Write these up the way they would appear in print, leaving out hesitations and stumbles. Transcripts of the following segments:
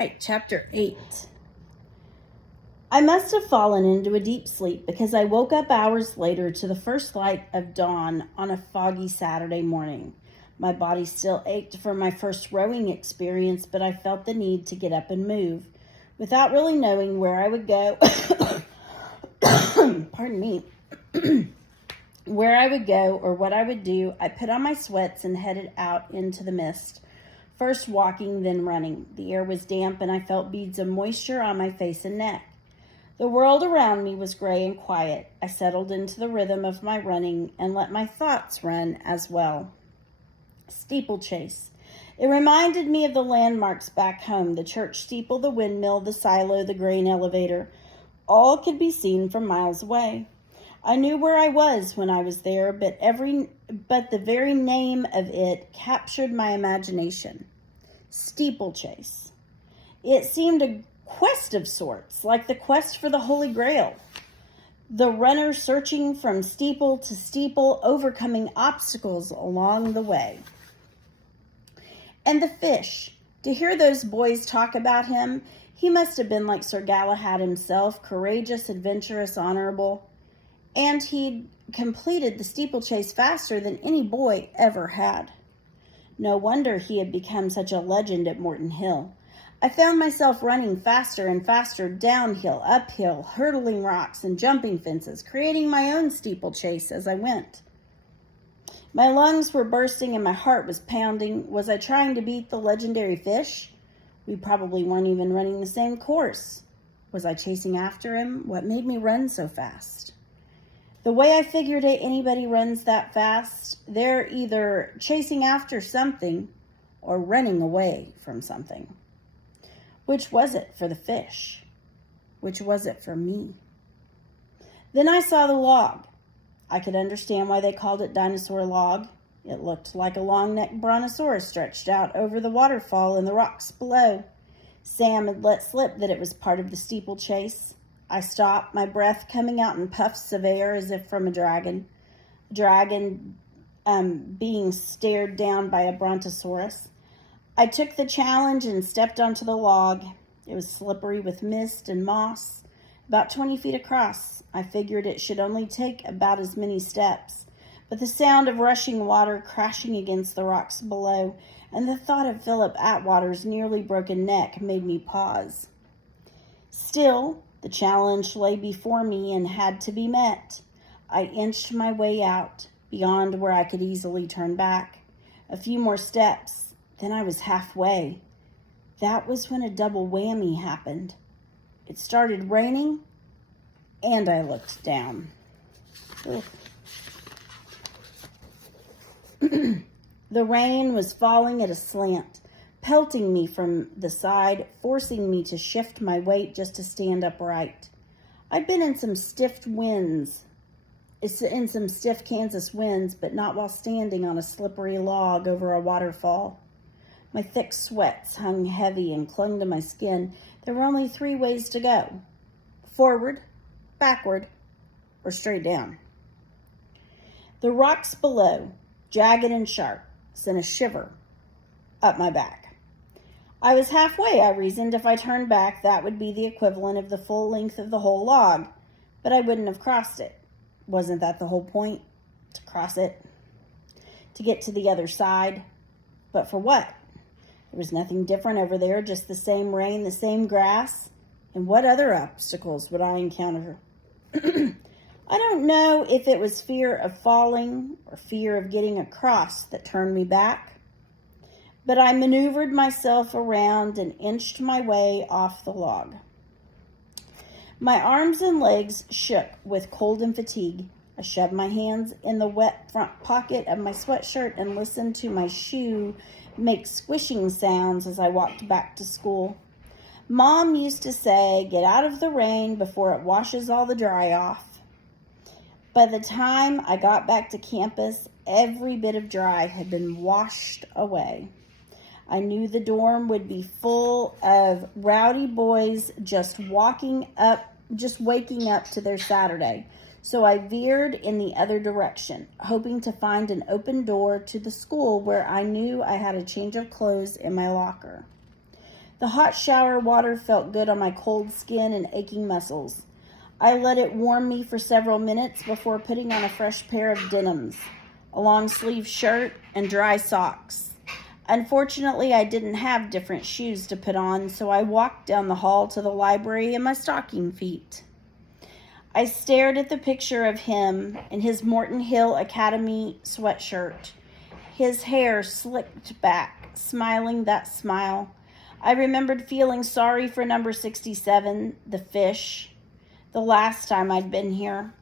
right, chapter 8. I must have fallen into a deep sleep because I woke up hours later to the first light of dawn on a foggy Saturday morning. My body still ached from my first rowing experience, but I felt the need to get up and move. Without really knowing where I would go, pardon me, where I would go or what I would do, I put on my sweats and headed out into the mist. First walking, then running. The air was damp and I felt beads of moisture on my face and neck. The world around me was gray and quiet. I settled into the rhythm of my running and let my thoughts run as well. Steeplechase. It reminded me of the landmarks back home, the church steeple, the windmill, the silo, the grain elevator. All could be seen from miles away. I knew where I was when I was there, but the very name of it captured my imagination. Steeplechase. It seemed a quest of sorts, like the quest for the Holy Grail. The runner searching from steeple to steeple, overcoming obstacles along the way. And the fish. To hear those boys talk about him, he must have been like Sir Galahad himself, courageous, adventurous, honorable. And he'd completed the steeplechase faster than any boy ever had. No wonder he had become such a legend at Morton Hill. I found myself running faster and faster, downhill, uphill, hurdling rocks and jumping fences, creating my own steeplechase as I went. My lungs were bursting and my heart was pounding. Was I trying to beat the legendary fish? We probably weren't even running the same course. Was I chasing after him? What made me run so fast? The way I figured it, anybody runs that fast, they're either chasing after something or running away from something. Which was it for the fish? Which was it for me? Then I saw the log. I could understand why they called it Dinosaur Log. It looked like a long-necked brontosaurus stretched out over the waterfall in the rocks below. Sam had let slip that it was part of the steeplechase. I stopped, my breath coming out in puffs of air as if from a dragon. Being stared down by a brontosaurus. I took the challenge and stepped onto the log. It was slippery with mist and moss, about 20 feet across. I figured it should only take about as many steps, but the sound of rushing water crashing against the rocks below and the thought of Philip Atwater's nearly broken neck made me pause. Still, the challenge lay before me and had to be met. I inched my way out, beyond where I could easily turn back. A few more steps, then I was halfway. That was when a double whammy happened. It started raining, and I looked down. The rain was falling at a slant, pelting me from the side, forcing me to shift my weight just to stand upright. I'd been in some stiff Kansas winds, but not while standing on a slippery log over a waterfall. My thick sweats hung heavy and clung to my skin. There were only 3 ways to go: forward, backward, or straight down. The rocks below, jagged and sharp, sent a shiver up my back. I was halfway, I reasoned. If I turned back, that would be the equivalent of the full length of the whole log, but I wouldn't have crossed it. Wasn't that the whole point? To cross it? To get to the other side? But for what? There was nothing different over there, just the same rain, the same grass. And what other obstacles would I encounter? I don't know if it was fear of falling or fear of getting across that turned me back, but I maneuvered myself around and inched my way off the log. My arms and legs shook with cold and fatigue. I shoved my hands in the wet front pocket of my sweatshirt and listened to my shoe make squishing sounds as I walked back to school. Mom used to say, "Get out of the rain before it washes all the dry off." By the time I got back to campus, every bit of dry had been washed away. I knew the dorm would be full of rowdy boys just waking up to their Saturday. So I veered in the other direction, hoping to find an open door to the school where I knew I had a change of clothes in my locker. The hot shower water felt good on my cold skin and aching muscles. I let it warm me for several minutes before putting on a fresh pair of denims, a long-sleeve shirt, and dry socks. Unfortunately, I didn't have different shoes to put on, so I walked down the hall to the library in my stocking feet. I stared at the picture of him in his Morton Hill Academy sweatshirt, his hair slicked back, smiling that smile. I remembered feeling sorry for number 67, the fish, the last time I'd been here.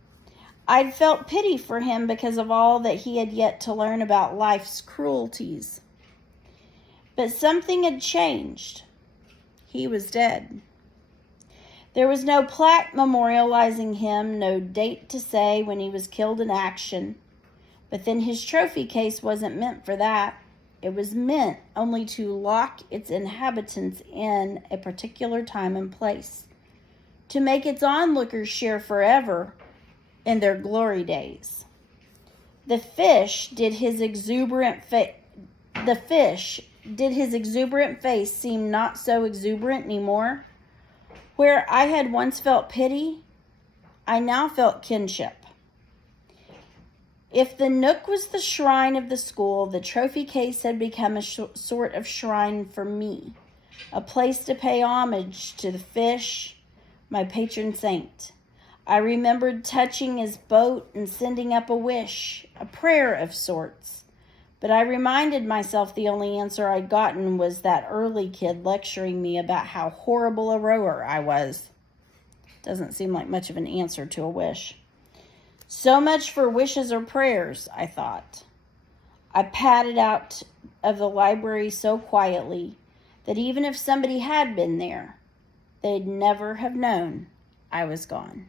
I'd felt pity for him because of all that he had yet to learn about life's cruelties. But something had changed. He was dead. There was no plaque memorializing him, no date to say when he was killed in action. But then his trophy case wasn't meant for that. It was meant only to lock its inhabitants in a particular time and place, to make its onlookers share forever in their glory days. The fish did his exuberant face seem not so exuberant anymore? Where I had once felt pity, I now felt kinship. If the nook was the shrine of the school, the trophy case had become a sort of shrine for me, a place to pay homage to the fish, my patron saint. I remembered touching his boat and sending up a wish, a prayer of sorts. But I reminded myself the only answer I'd gotten was that early kid lecturing me about how horrible a rower I was. Doesn't seem like much of an answer to a wish. So much for wishes or prayers, I thought. I padded out of the library so quietly that even if somebody had been there, they'd never have known I was gone.